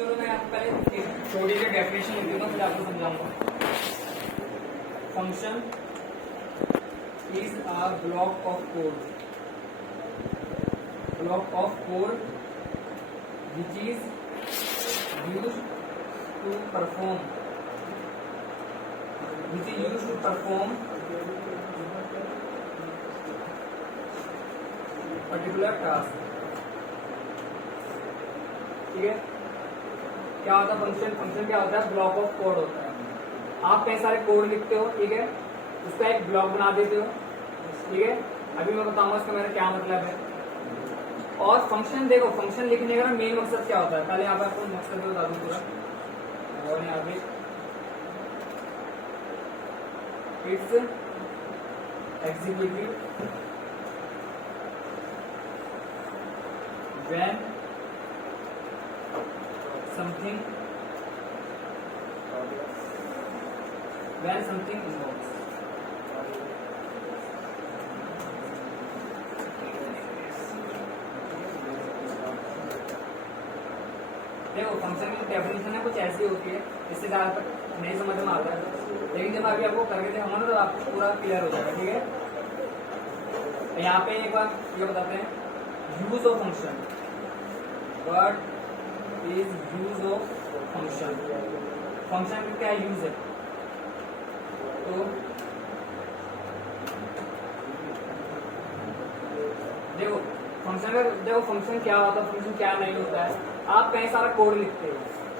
चलो मैं आपको पहले एक छोटी सी डेफिनेशन लिख दूंगा, फिर आपको समझाऊंगा। Function is a block of code, block of code which is used to perform particular task। ठीक है, क्या होता है फंक्शन? फंक्शन क्या होता है? ब्लॉक ऑफ कोड होता है। आप कई सारे कोड लिखते हो, ठीक है, उसका एक ब्लॉक बना देते हो, ठीक है। अभी मैं बताऊंगा इसका मेरा क्या मतलब है। और फंक्शन देखो, फंक्शन लिखने का मेन मकसद क्या होता है, पहले यहाँ पे आपको मकसद बता दूं पूरा। और यहाँ पे it's executive when something involves. देखो फंक्शन की डेफिनेशन है कुछ ऐसी होती है, इससे ज्यादा तक नहीं समझ में आता है, लेकिन जब अभी आपको करके दिखाऊंगा ना तो आपको पूरा क्लियर हो जाएगा। ठीक है, यहाँ पे एक बार ये बताते हैं, use of function. What is use of function? Function का क्या यूज है? तो देखो फंक्शन क्या होता है, फंक्शन क्या नहीं होता है। आप कई सारा कोड लिखते हो,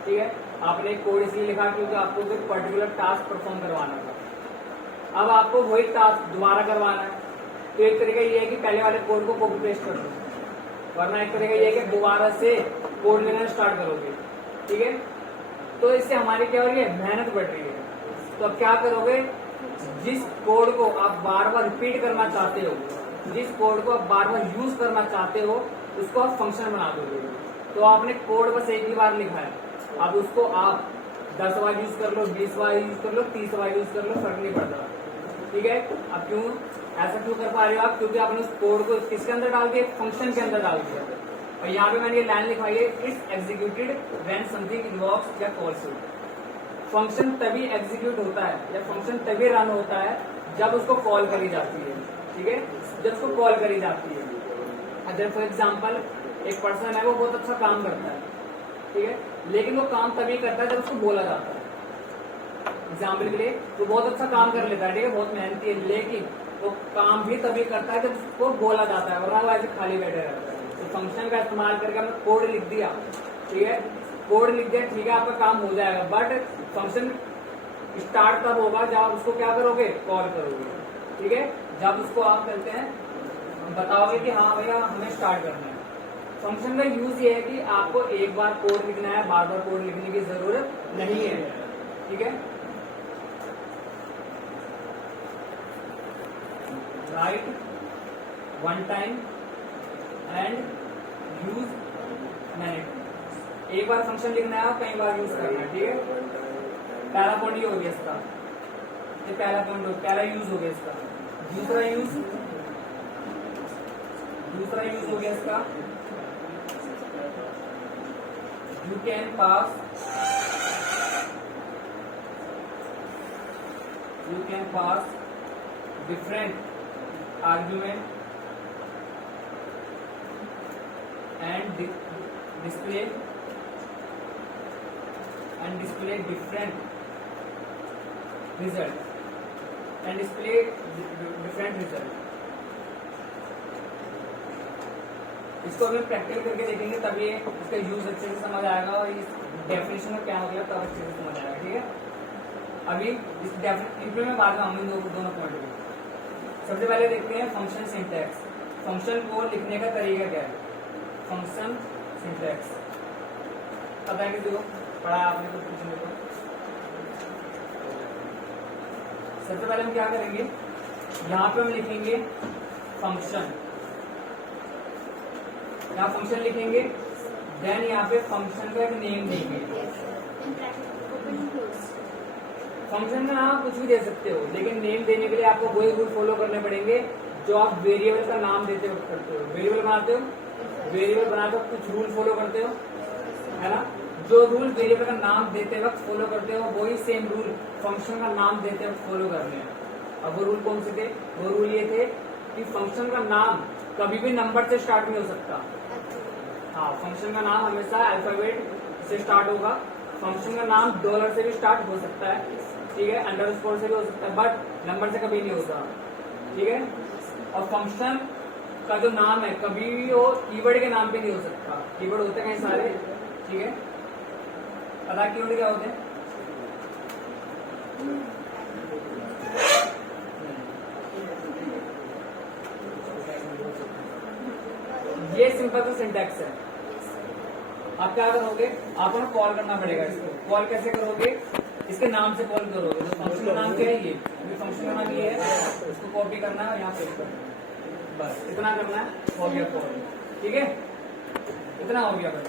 ठीक है, आपने एक कोड इसलिए लिखा क्योंकि आपको कोई पर्टिकुलर टास्क परफॉर्म करवाना था। अब आपको वही टास्क दोबारा करवाना है, तो एक तरीका ये है कि पहले वाले कोड को कॉपी पेस्ट कर दो, वरना एक तरीका ये है कि दोबारा से कोड लिखना स्टार्ट करोगे। ठीक है, तो इससे हमारी क्या हो रही है? मेहनत बढ़ रही है। तो अब क्या करोगे? जिस कोड को आप बार बार रिपीट करना चाहते हो, जिस कोड को आप बार बार यूज करना चाहते हो, उसको आप फंक्शन बना दोगे। तो आपने कोड बस एक ही बार लिखा है, अब उसको आप 10 बार यूज कर लो, 20 बार यूज कर लो, 30 बार यूज कर लो, फर्क नहीं पड़ता। ठीक है, अब क्यों ऐसा क्यों कर पा रहे हो आप? क्योंकि आपने उस कोड को किसके अंदर डाल दिया? फंक्शन के अंदर डाल दिया। और यहाँ पे मैंने ये लाइन लिखवाई है, it's executed when something involves या कॉल्स इट। फंक्शन तभी एग्जीक्यूट होता है या फंक्शन तभी रन होता है जब उसको कॉल करी जाती है। ठीक है, जब उसको कॉल करी जाती है। अगर फॉर एग्जाम्पल एक पर्सन है, वो बहुत अच्छा काम करता है, ठीक है, लेकिन वो काम तभी करता है जब उसको बोला जाता है। एग्जाम्पल के लिए वो बहुत अच्छा काम कर लेता है, ठीक है, बहुत मेहनती है, लेकिन वो काम भी तभी करता है जब उसको बोला जाता है, वरना वो ऐसे खाली बैठे रहता है। तो फंक्शन का इस्तेमाल करके हमने कोड लिख दिया, ठीक है, कोड लिख दिया, ठीक है, आपका काम हो जाएगा। बट फंक्शन स्टार्ट तब होगा जब आप उसको क्या करोगे? कॉल करोगे। ठीक है, जब उसको आप कहते हैं बताओगे कि हाँ भैया हमें स्टार्ट करना है। फंक्शन का यूज ये है कि आपको एक बार कोड लिखना है, बार बार कोड लिखने की जरूरत नहीं है। ठीक है, right one time and use many. एक बार फंक्शन लिखना है और कई बार यूज करना है। ठीक है, पहला पॉइंट ये हो गया इसका, ये पहला पॉइंट, पहला यूज हो गया इसका। दूसरा यूज हो गया इसका, you can pass different argument and display different result and display different result। इसको हमें प्रैक्टिकल करके देखेंगे तब ये इसका यूज अच्छे से समझ आएगा और इस डेफिनेशन में क्या हो गया तब अच्छे से समझ आएगा। ठीक है, अभी इस डेफिनेशन में बात करूंगा दोनों पॉइंट में। सबसे पहले देखते हैं फंक्शन सिंटैक्स। फंक्शन को लिखने का तरीका क्या है? फंक्शन सिंटैक्स पता है किसी को? पढ़ा आपने कुछ पूछने को? सबसे पहले हम क्या करेंगे, यहाँ पे हम लिखेंगे फंक्शन, यहाँ फंक्शन लिखेंगे, देन यहाँ पे फंक्शन का एक नेम देंगे। फंक्शन में आप कुछ भी दे सकते हो, लेकिन नेम देने के लिए आपको वही रूल फॉलो करने पड़ेंगे जो आप वेरिएबल का नाम देते वक्त करते हो। वेरिएबल बनाते हो, कुछ रूल फॉलो करते हो, है ना। जो रूल वेरिएबल का नाम देते वक्त फॉलो करते हो वही सेम रूल फंक्शन का नाम देते वक्त फॉलो करने हैं। अब वो रूल कौन से थे? वो रूल ये थे कि फंक्शन का नाम कभी भी नंबर से स्टार्ट नहीं हो सकता। हाँ, फंक्शन का नाम हमेशा अल्फाबेट से स्टार्ट होगा। फंक्शन का नाम डॉलर से भी स्टार्ट हो सकता है, ठीक है, अंडरस्कोर से भी हो सकता है, बट नंबर से कभी नहीं होता, ठीक है। और फंक्शन का जो नाम है कभी भी वो कीवर्ड के नाम पे नहीं हो सकता। कीवर्ड होते हैं सारे, ठीक है। पता कीवर्ड क्या होते हैं? ये सिंपल सा सिंटैक्स है। आप क्या करोगे? आपको कॉल करना पड़ेगा इसको। कॉल कैसे करोगे? इसके नाम से कॉल करोगे। तो फंक्शन का नाम क्या है? ये फंक्शन का नाम ये है। इसको कॉपी करना है और यहाँ पेस्ट करना है, बस इतना करना है, हो गया कॉल, ठीक है, इतना हो गया बस।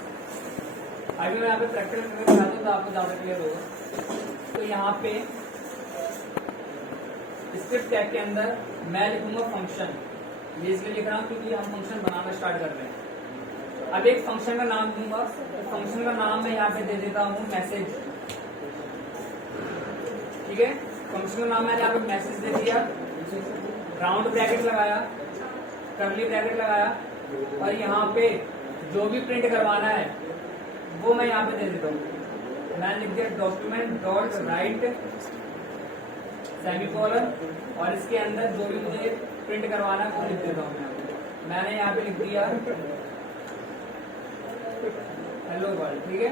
अभी मैं यहाँ पे प्रैक्टिस करके दिखाता हूँ तो आपको ज्यादा क्लियर होगा। तो यहाँ पे स्क्रिप्ट टैग के अंदर मैं लिखूंगा फंक्शन। ये इसलिए लिख रहा हूँ क्योंकि हम फंक्शन बनाना स्टार्ट कर रहे हैं। अब एक फंक्शन का नाम दूंगा। तो फंक्शन का नाम मैं यहाँ पे दे देता हूँ मैसेज, ठीक है। फंक्शन का नाम मैंने यहाँ पे मैसेज दे दिया, राउंड ब्रैकेट लगाया, कर्ली ब्रैकेट लगाया, और यहाँ पे जो भी प्रिंट करवाना है वो मैं यहाँ पे दे देता हूँ। मैंने लिख दिया डॉक्यूमेंट डॉट राइट सेमीकोलन, और इसके अंदर जो भी मुझे प्रिंट करवाना है वो लिख देता हूँ। मैंने यहाँ पे लिख दिया हेलो वर्ल्ड, ठीक है।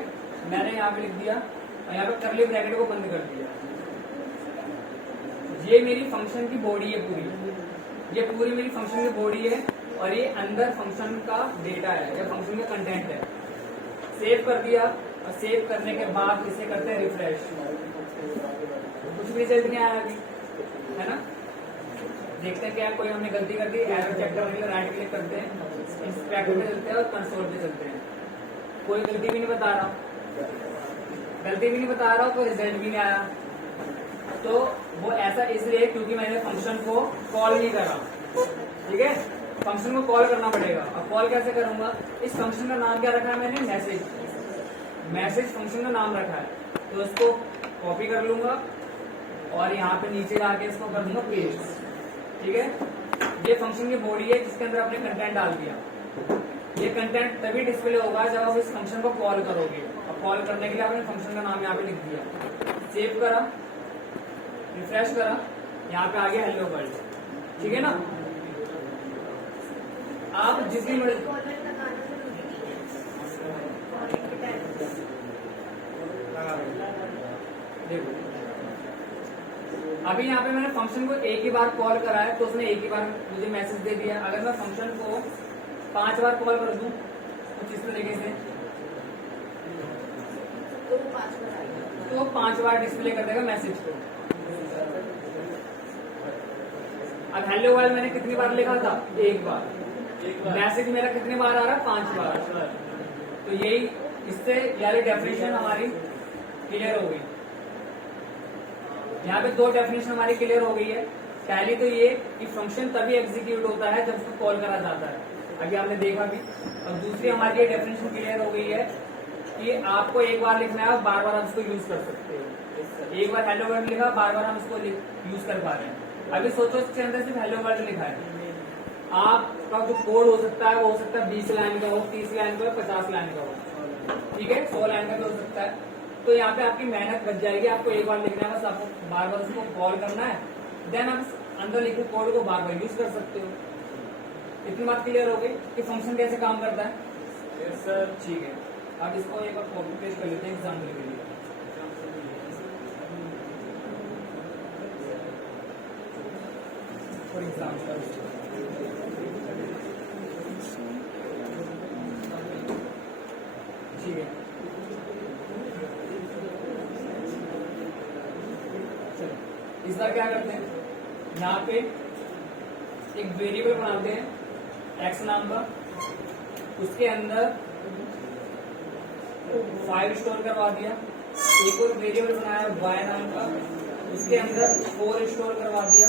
मैंने यहाँ पे लिख दिया और यहाँ पे कर्ली ब्रैकेट को बंद कर दिया। ये मेरी फंक्शन की बॉडी है पूरी, ये पूरी मेरी फंक्शन की बॉडी है, और ये अंदर फंक्शन का डेटा है या फंक्शन का कंटेंट है। सेव कर दिया, और सेव करने के बाद इसे करते हैं रिफ्रेश। कुछ भी रिजल्ट नहीं आया अभी, है ना। देखते हैं क्या कोई हमने गलती कर दी। एरर चेक करने के लिए राइट क्लिक करते हैं, इंस्पेक्टर पे चलते हैं और कंसोल पे चलते हैं। कोई गलती भी नहीं बता रहा, गलती भी नहीं बता रहा, कोई रिजल्ट भी नहीं आया। तो वो ऐसा इसलिए क्योंकि मैंने फंक्शन को कॉल नहीं करा, ठीक है। फंक्शन को कॉल करना पड़ेगा। अब कॉल कैसे करूंगा? इस फंक्शन का नाम क्या रखा है मैंने? मैसेज। मैसेज फंक्शन का नाम रखा है, तो इसको कॉपी कर लूंगा और यहाँ पे नीचे जाके इसको कर दूंगा पेस्ट, ठीक है। ये फंक्शन की बॉडी है जिसके अंदर आपने कंटेंट डाल दिया। ये कंटेंट तभी डिस्प्ले होगा जब आप इस फंक्शन को कॉल करोगे। और कॉल करने के लिए आपने फंक्शन का नाम यहाँ पे लिख दिया, सेव करा, रिफ्रेश करा, यहाँ पे आ गया हेलो वर्ल्ड, ठीक है ना। आप जिस भी देखो अभी यहाँ पे मैंने फंक्शन को एक ही बार कॉल करा है तो उसने एक ही बार मुझे मैसेज दे दिया। अगर मैं फंक्शन को 5 बार कॉल कर दूं कुछ इस तरीके से तो 5 बार डिस्प्ले कर देगा मैसेज को। अब हेलो वर्ल्ड मैंने कितनी बार लिखा था? एक बार। मैसेज मेरा कितनी बार आ रहा है? 5 बार। तो यही इससे यानी डेफिनेशन हमारी क्लियर हो गई। यहाँ पे 2 डेफिनेशन हमारी क्लियर हो गई है। पहली तो ये कि फंक्शन तभी एग्जीक्यूट होता है जब उसको कॉल करा जाता है, अभी आपने देखा भी। और दूसरी हमारी ये डेफिनेशन क्लियर हो गई है कि आपको एक बार लिखना है, बार बार आप इसको यूज कर सकते हो। एक बार हेलो वर्ल्ड लिखा, बार बार हम इसको यूज कर पा रहे हैं। अभी सोचो इसके अंदर सिर्फ हेलो वर्ल्ड लिखा है, आपका जो कोड हो सकता है वो हो सकता है 20 लाइन का हो, 30 लाइन का हो, 50 लाइन का हो, ठीक है, 100 लाइन का भी हो सकता है। तो यहाँ पे आपकी मेहनत बच जाएगी। आपको एक बार लिखना है, बस आपको बार बार उसको कॉल करना है, देन आप अंदर लिखे कोड को बार बार यूज कर सकते हो। इतनी बात क्लियर हो गई कि फंक्शन कैसे काम करता है? यस सर, ठीक है। आप इसको एक बार कॉपी पेस्ट कर लेते हैं एग्जाम्पल के लिए। फॉर एग्जाम्पल ठीक है, इस बार क्या करते हैं, यहाँ पे एक वेरिएबल बनाते हैं एक्स नाम का, उसके अंदर 5 स्टोर करवा दिया। एक और वेरिएबल बनाया वाई नाम का, उसके अंदर 4 स्टोर करवा दिया।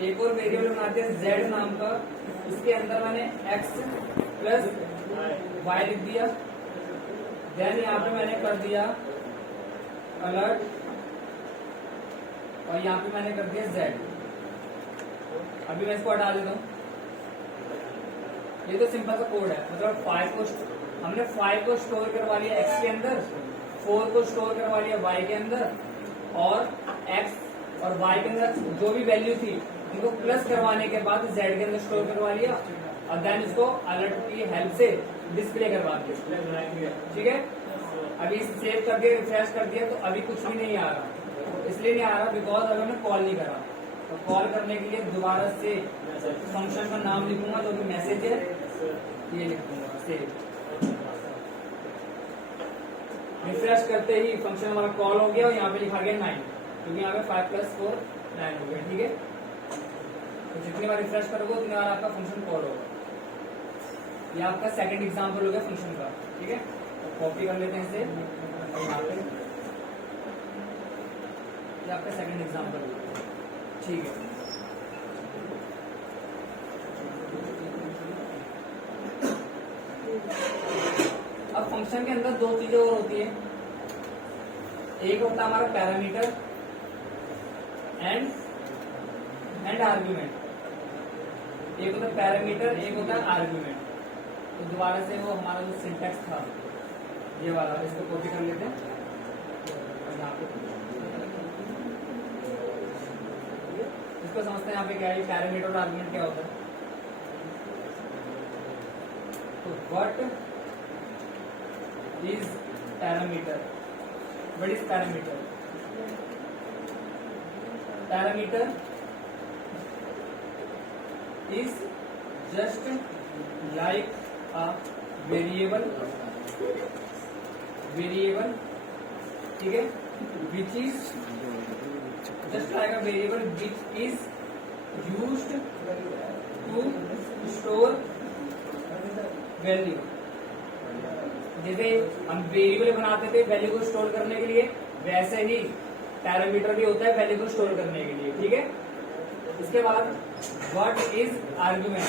एक और वेरिएबल बनाते हैं जेड नाम का, उसके अंदर मैंने एक्स प्लस वाई लिख दिया। देन यहाँ पे मैंने कर दिया अलर्ट और यहाँ पे मैंने कर दिया Z। अभी मैं इसको हटा देता हूँ। ये तो सिंपल सा कोड है, मतलब 5 को हमने 5 को स्टोर करवा लिया x के अंदर, 4 को स्टोर करवा लिया y के अंदर, और x और y के अंदर जो भी वैल्यू थी उनको प्लस करवाने के बाद z के अंदर स्टोर करवा लिया और देन इसको अलर्ट की हेल्प से डिस्प्ले करवा दिया। ठीक है, अभी सेव कर दिया, रिफ्रेश कर दिया तो अभी कुछ भी नहीं आ रहा। इसलिए नहीं आ रहा बिकॉज अभी हमने कॉल नहीं करा। तो कॉल करने के लिए दोबारा से फंक्शन का नाम लिखूंगा जो कि मैसेज है, ये लिख दूंगा सेव। रिफ्रेश करते ही फंक्शन हमारा कॉल हो गया और यहाँ पे लिखा गया 9, क्योंकि यहाँ पे 5 + 4 9 हो गया। ठीक है, तो जितनी बार रिफ्रेश करोगे उतनी बार आपका फंक्शन कॉल होगा। ये आपका सेकंड एग्जांपल हो गया फंक्शन का। ठीक है, तो कॉपी कर लेते हैं इसे और यहाँ पे ये आपका सेकंड एग्जांपल हो गया। ठीक है, अब फंक्शन के अंदर दो चीजें और होती है। एक होता है हमारा पैरामीटर एंड आर्ग्यूमेंट। एक होता है पैरामीटर, एक होता है आर्ग्यूमेंट। तो दोबारा से वो हमारा जो सिंटैक्स था ये वाला, इसको कॉपी कर लेते हैं और यहाँ पे इसको समझते हैं। यहाँ पे क्या है पैरामीटर और आर्ग्यूमेंट क्या होता है। तो what is parameter? What is parameter? Parameter is just like a variable, ठीक है, which is just like a variable which is used to store value। जैसे हम वेरिएबल बनाते थे वैल्यू को स्टोर करने के लिए, वैसे ही पैरामीटर भी होता है वैल्यू को स्टोर करने के लिए। ठीक है, इसके बाद व्हाट इज आर्ग्यूमेंट?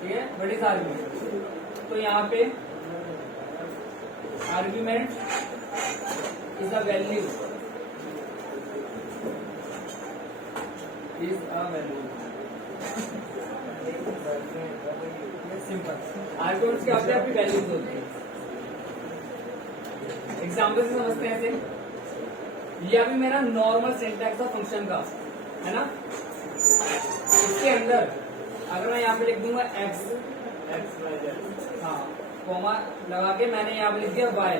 ठीक है, व्हाट इज आर्ग्यूमेंट? तो यहाँ पे argument is a value, simple. Arguments क्या होते हैं? आपकी वैल्यूज होती है। एग्जाम्पल से समझते हैं ऐसे। ये अभी मेरा नॉर्मल सिंटैक्स था फंक्शन का, है ना। इसके अंदर अगर मैं यहाँ पे लिख दूंगा x, हाँ, कॉमा लगा के मैंने यहाँ पे लिख दिया y।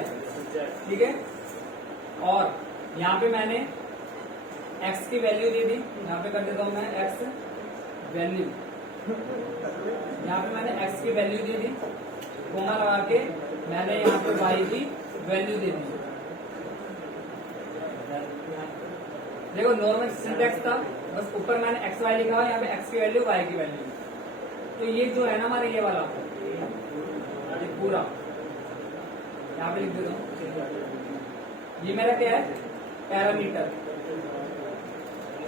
ठीक है, और यहाँ पे मैंने x की वैल्यू दे दी। यहाँ पे कर देता हूँ मैं x वैल्यू। यहाँ पे मैंने x की वैल्यू दे दी, कॉमा लगा के मैंने यहाँ पे y की वैल्यू दे दी। देखो नॉर्मल सिंटैक्स था, बस ऊपर मैंने एक्स वाई लिखा हुआ, यहाँ पे एक्स की वैल्यू वाई की वैल्यू। तो ये जो है ना हमारे ये वाला ये पूरा यहाँ पे लिख देता हूँ। ये मेरा क्या है? पैरामीटर।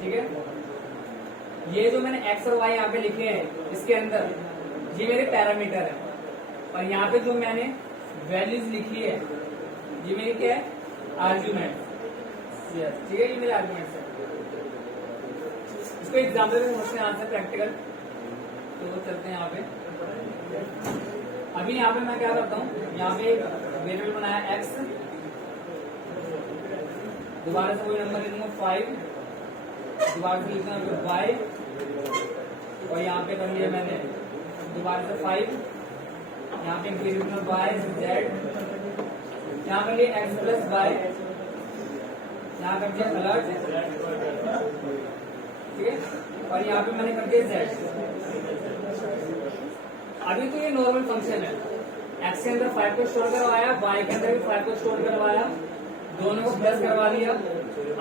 ठीक है, ये जो मैंने एक्स और वाई यहाँ पे लिखे हैं इसके अंदर ये मेरे पैरामीटर है, और यहाँ पे जो मैंने वैल्यूज लिखी है ये मेरी क्या है? आर्ग्यूमेंट। ठीक है, ये मेरे आर्ग्यूमेंट है। इसको एग्जाम्पल में समझते हैं आंसर प्रैक्टिकल। तो चलते हैं यहाँ पे। अभी यहाँ पे मैं क्या करता हूँ, यहाँ पे एक वेरिएबल बनाया x, दोबारा से वही नंबर लिख दूंगा 5, दोबारा से लिखना y, और यहाँ पे कर लिया मैंने दोबारा से 5, यहाँ पे वेरिएबल y z, यहाँ कर लिया x + y, यहाँ कर दिया अलर्ट। ठीक है, और यहाँ पे मैंने कर दिया z। अभी तो ये नॉर्मल फंक्शन है, x के अंदर 5 को स्टोर करवाया, y के अंदर भी 5 को स्टोर करवाया, दोनों को प्लस करवा दिया,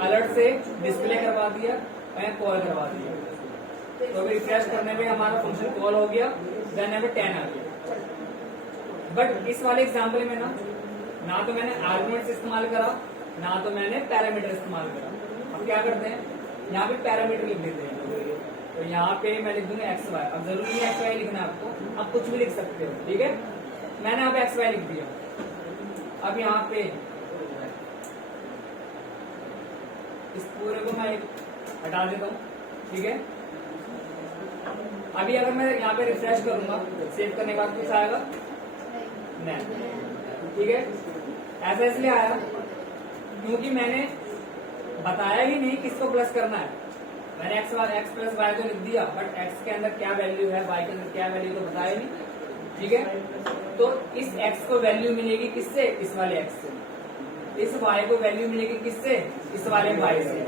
अलर्ट से डिस्प्ले करवा दिया और कॉल करवा दिया। तो अभी रिफ्रेश करने में हमारा फंक्शन कॉल हो गया, देन यहाँ पे 10 आ गया। बट इस वाले एग्जाम्पल में ना तो मैंने आर्गुमेंट इस्तेमाल करा, ना तो मैंने पैरामीटर इस्तेमाल करा। अब क्या करते हैं, यहाँ पे पैरामीटर लिख देते हैं। तो यहाँ पे मैं लिख दूंगा एक्स वाई। अब जरूरी नहीं एक्स वाई लिखना है आपको, आप कुछ भी लिख सकते हो। ठीक है, मैंने यहाँ पे एक्स वाई लिख दिया। अब यहाँ पे इस पूरे को मैं हटा देता हूँ, ठीक है। अभी अगर मैं यहाँ पे रिफ्रेश करूंगा, सेव करने के बाद कुछ आएगा नहीं, ठीक है। ऐसा इसलिए आया क्योंकि मैंने बताया ही नहीं किसको प्लस करना है। मैंने एक्स प्लस वाई तो लिख दिया, बट एक्स के अंदर क्या वैल्यू है, वाई के अंदर क्या वैल्यू तो बताया नहीं, ठीक है। तो इस एक्स को वैल्यू मिलेगी किससे, इस वाले एक्स से। इस वाई को वैल्यू मिलेगी किससे, इस वाले वाई से।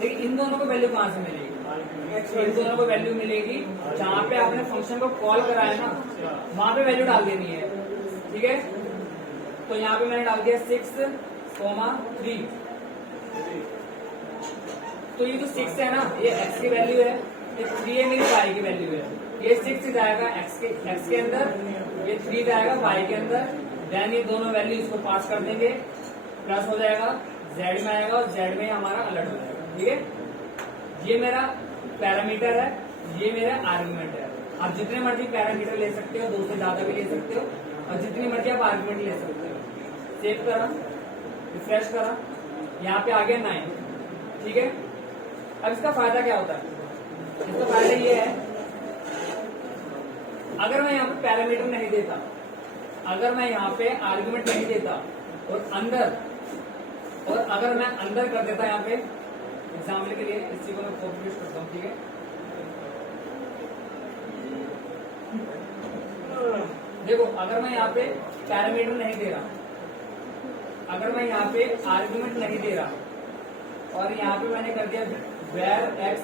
लेकिन इन दोनों को वैल्यू कहाँ से मिलेगी, इन दोनों को वैल्यू मिलेगी जहां पे आपने फंक्शन को कॉल करा है ना, वहां पे वैल्यू डाल देनी है, ठीक है। तो यहाँ पे मैंने डाल दिया 6,3। तो ये जो 6 है ना, ये x की वैल्यू है, ये 3 है मेरी y की वैल्यू है। ये 6 जाएगा x के अंदर, ये 3 जाएगा y के अंदर। देन ये दोनों वैल्यू इसको पास कर देंगे, प्लस हो जाएगा, z में आएगा और z में हमारा अलर्ट हो जाएगा, ठीक है। ये मेरा पैरामीटर है, ये मेरा आर्गुमेंट है। आप जितने मर्जी पैरामीटर ले सकते हो, 2 से ज्यादा भी ले सकते हो, और जितनी मर्जी आप आर्गुमेंट ले सकते हो। सेव करा, रिफ्रेश करा, यहाँ पे आ गया 9, ठीक है। अब इसका फायदा क्या होता है, इसका फायदा ये है, अगर मैं यहाँ पे पैरामीटर नहीं देता, अगर मैं यहाँ पे आर्गुमेंट नहीं देता और अगर मैं अंदर कर देता यहाँ पे, एग्जाम्पल के लिए इस चीज को मैं कॉपी पेस्ट करता हूँ, ठीक है। देखो, अगर मैं यहाँ पे पैरामीटर नहीं दे रहा, अगर मैं यहाँ पे आर्गुमेंट नहीं दे रहा, और यहाँ पे मैंने कर दिया where x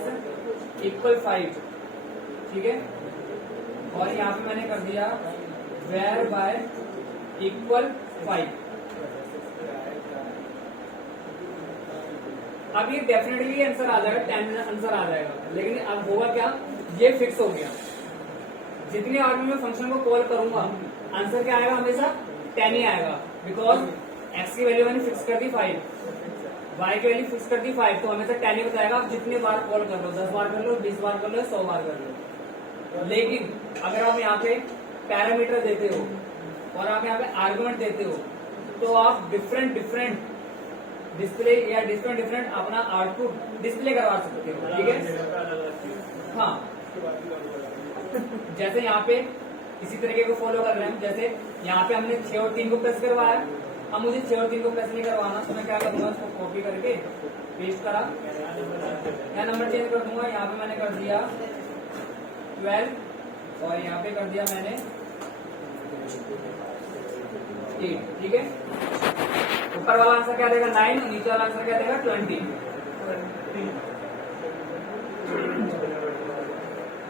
इक्वल 5, ठीक है। और यहाँ पे मैंने कर दिया where y इक्वल 5। अब ये डेफिनेटली आंसर आ जाएगा, 10 आंसर आ जाएगा। लेकिन अब होगा क्या, ये फिक्स हो गया, जितनी बार मैं फंक्शन को कॉल करूंगा आंसर क्या आएगा, हमेशा 10 ही आएगा। बिकॉज x की वैल्यू मैंने फिक्स कर दी 5, y की वैल्यू फिक्स कर दी 5, तो हमेशा 10 ही बताएगा। आप जितने बार कॉल कर लो, 10 बार कर लो, 20 बार कर लो, 100 बार कर लो। लेकिन अगर आप यहाँ पे पैरामीटर देते हो और आप यहाँ पे आर्गुमेंट देते हो, तो आप डिफरेंट डिस्प्ले या डिफरेंट अपना आउटपुट डिस्प्ले करवा सकते हो, ठीक है। हाँ, जैसे यहाँ पे इसी तरीके को फॉलो कर रहे हैं। जैसे यहाँ पे हमने 6 और 3 को प्लस करवाया, अब मुझे 6 और 3 को प्लस नहीं करवाना, तो मैं क्या करूंगा, इसको कॉपी करके पेस्ट करा, यहाँ नंबर चेंज कर दूंगा। यहाँ पे मैंने कर दिया 12 और यहाँ पे कर दिया मैंने 8, ठीक है। ऊपर वाला आंसर क्या देगा 9 और नीचे वाला आंसर क्या देगा 20।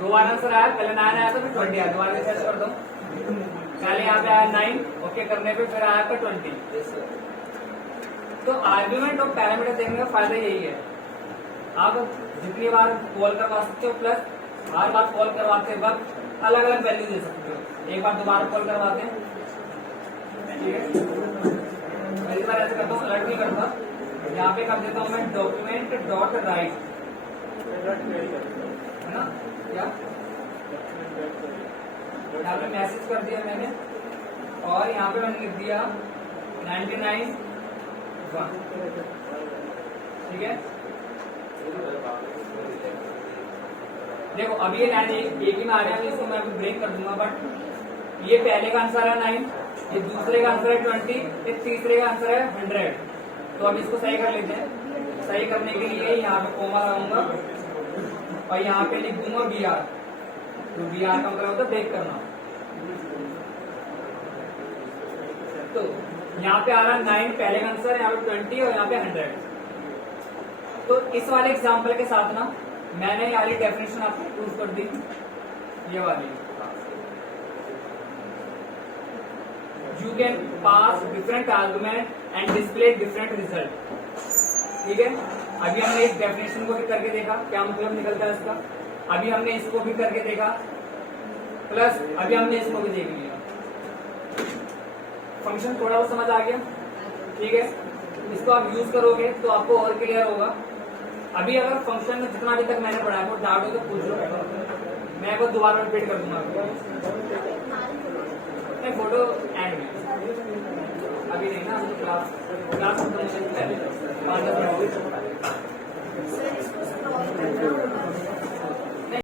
2 बार आंसर आया, पहले 9 आया था फिर 20 आया। दोबारा रिसर्च कर दो, पहले यहाँ पे आया 9, ओके करने पे फिर आया था 20। तो आर्ग्यूमेंट और पैरामीटर देखने का फायदा यही है, आप जितनी बार कॉल करवा सकते हो, प्लस हर बार कॉल करवाते वक्त अलग अलग वैल्यू दे सकते हो। एक बार दोबारा कॉल करवाते हैं, ठीक है। इस बार ऐसे करता हूँ, अलर्ट नहीं करता, यहाँ पे कर देता हूँ मैं डॉक्यूमेंट डॉट राइट, है ना, क्या यहाँ पे मैसेज कर दिया मैंने, और यहाँ पे मैंने लिख दिया 99 1, ठीक है। देखो अभी ये लाइन एक ही में आ रहा है, इसको मैं अभी ब्रेक कर दूंगा, बट ये पहले का आंसर है 9, ये दूसरे का आंसर है 20, ये तीसरे का आंसर है 100। तो अब इसको सही कर लेते हैं। सही करने के लिए यहाँ पे कोमा लगाऊंगा और यहाँ पे लिख दूंगा BR। तो BR का मतलब होता है ब्रेक करना। तो यहाँ पे आ रहा 9 पहले का आंसर, यहाँ पे 20 और यहाँ पे 100। तो इस वाले एग्जाम्पल के साथ ना मैंने ये वाली डेफिनेशन आपको प्रूव कर दी, ये वाली। You can pass different argument and display different result, ठीक है। अभी हमने इस डेफिनेशन को भी करके देखा, क्या मतलब निकलता है इसका। अभी हमने इसको भी करके देखा, प्लस अभी हमने इसको भी देख लिया। फंक्शन थोड़ा बहुत समझ आ गया, ठीक है। इसको आप यूज करोगे तो आपको और क्लियर होगा। अभी अगर फंक्शन में जितना अभी तक मैंने पढ़ा है वो डाउट हो तो पूछ लो, मैं वो दोबारा रिपीट कर दूंगा। अपने फोटो एंड में, अभी नहीं ना, हम तो क्लास खत्म होने से पहले 5-10 मिनट सर इसको स्क्रॉल करना